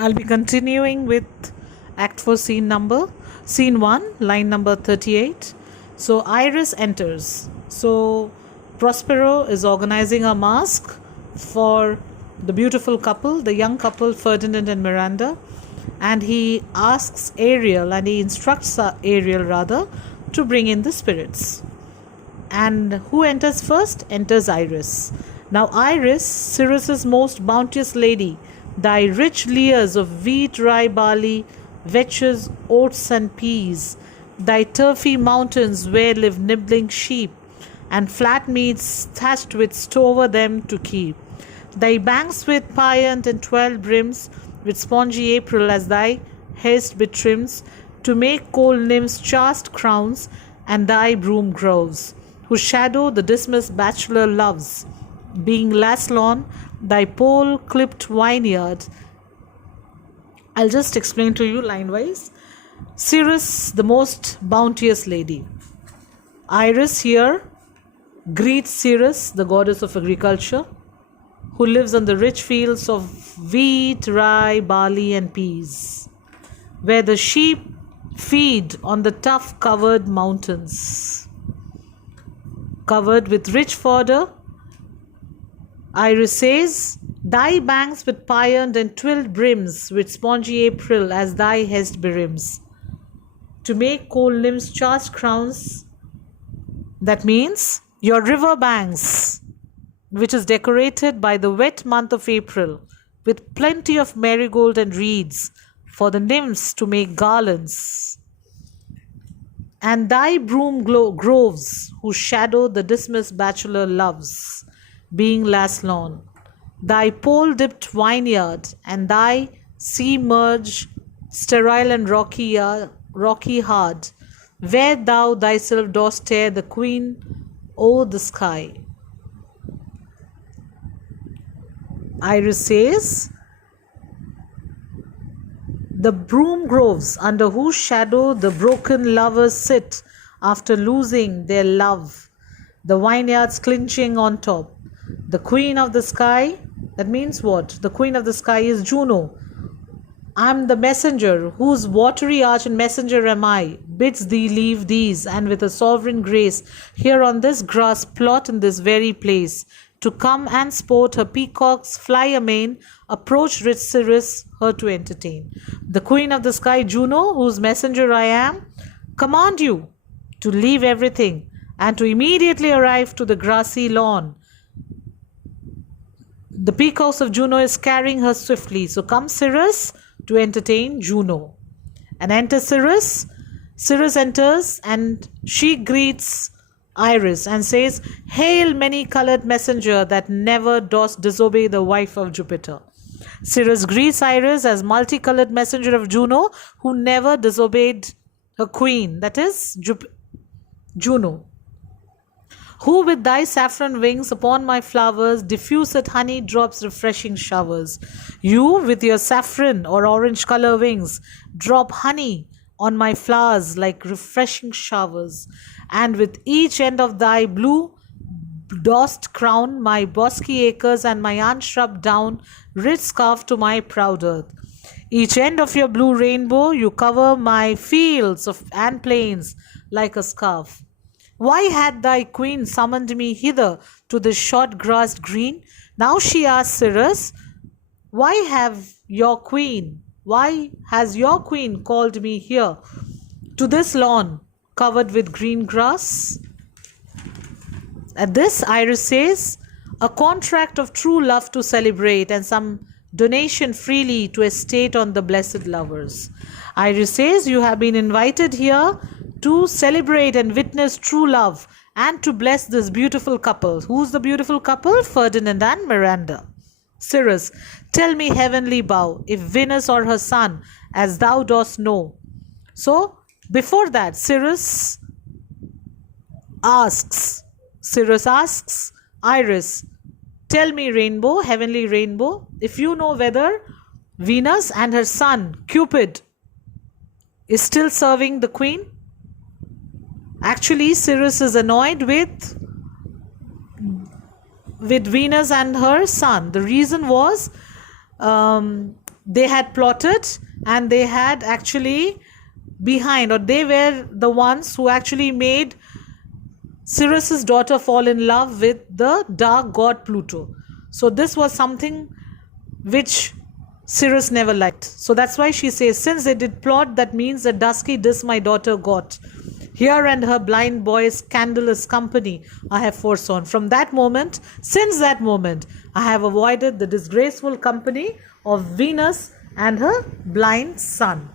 I'll be continuing with Act 4 Scene 1, line number 38. So Iris enters. So Prospero is organizing a mask for the beautiful couple, the young couple Ferdinand and Miranda, and he asks Ariel, and he instructs Ariel rather, to bring in the spirits. And who enters first? Enters Iris. Now Iris, Cyrus's most bounteous lady, thy rich layers of wheat, rye, barley, vetches, oats, and peas, thy turfy mountains where live nibbling sheep, and flat meads thatched with stover them to keep, thy banks with pyant and 12 brims, with spongy April as thy haste betrims, to make cold nymphs chaste crowns, and thy broom groves, whose shadow the dismissed bachelor loves, being last lawn, thy pole clipped vineyard. I'll just explain to you line wise. Cyrus, the most bounteous lady. Iris here greets Ceres, the goddess of agriculture, who lives on the rich fields of wheat, rye, barley, and peas, where the sheep feed on the tough covered mountains. Covered with rich fodder, Iris says, thy banks with pyant and twilled brims, with spongy April as thy hest berims, to make cold limbs chaste crowns. That means your river banks, which is decorated by the wet month of April, with plenty of marigold and reeds for the nymphs to make garlands, and thy broom groves, whose shadow the dismissed bachelor loves, being last lawn, thy pole-dipped vineyard, and thy sea-merged, sterile and rocky hard, where thou thyself dost tear the queen o'er the sky. Iris says, the broom groves under whose shadow the broken lovers sit after losing their love, the vineyards clinching on top. The queen of the sky, that means what? The queen of the sky is Juno. I'm the messenger, whose watery arch and messenger am I, bids thee leave these, and with a sovereign grace, here on this grass plot in this very place, to come and sport her peacocks, fly amain, approach rich Cyrus, her to entertain. The queen of the sky, Juno, whose messenger I am, command you to leave everything, and to immediately arrive to the grassy lawn. The peacocks of Juno is carrying her swiftly. So come Cyrus to entertain Juno. And enter Cyrus. Cyrus enters and she greets Iris and says, hail many-colored messenger that never dost disobey the wife of Jupiter. Cyrus greets Iris as multicolored messenger of Juno, who never disobeyed her queen, that is Juno. Who with thy saffron wings upon my flowers diffused honey drops refreshing showers. You with your saffron or orange color wings drop honey on my flowers like refreshing showers, and with each end of thy blue dost crown my bosky acres and my unshrubed down rich scarf to my proud earth. Each end of your blue rainbow you cover my fields and plains like a scarf. Why had thy queen summoned me hither to this short-grassed green? Now she asks Cyrus, why has your queen called me here to this lawn covered with green grass? At this, Iris says, a contract of true love to celebrate, and some donation freely to estate on the blessed lovers. Iris says, you have been invited here to celebrate and witness true love and to bless this beautiful couple. Who's the beautiful couple? Ferdinand and Miranda. Cyrus, tell me heavenly bow, if Venus or her son, as thou dost know. So, before that, Cyrus asks Iris, tell me rainbow, heavenly rainbow, if you know whether Venus and her son, Cupid, is still serving the queen. Actually, Cyrus is annoyed with Venus and her son. The reason was they had plotted, and they had actually behind, or they were the ones who actually made Cirrus's daughter fall in love with the dark god Pluto. So this was something which Cirrus never liked. So that's why she says, since they did plot, that means that dusky this my daughter got. Here and her blind boy's candleless company I have foresawn. From that moment, since that moment, I have avoided the disgraceful company of Venus and her blind son.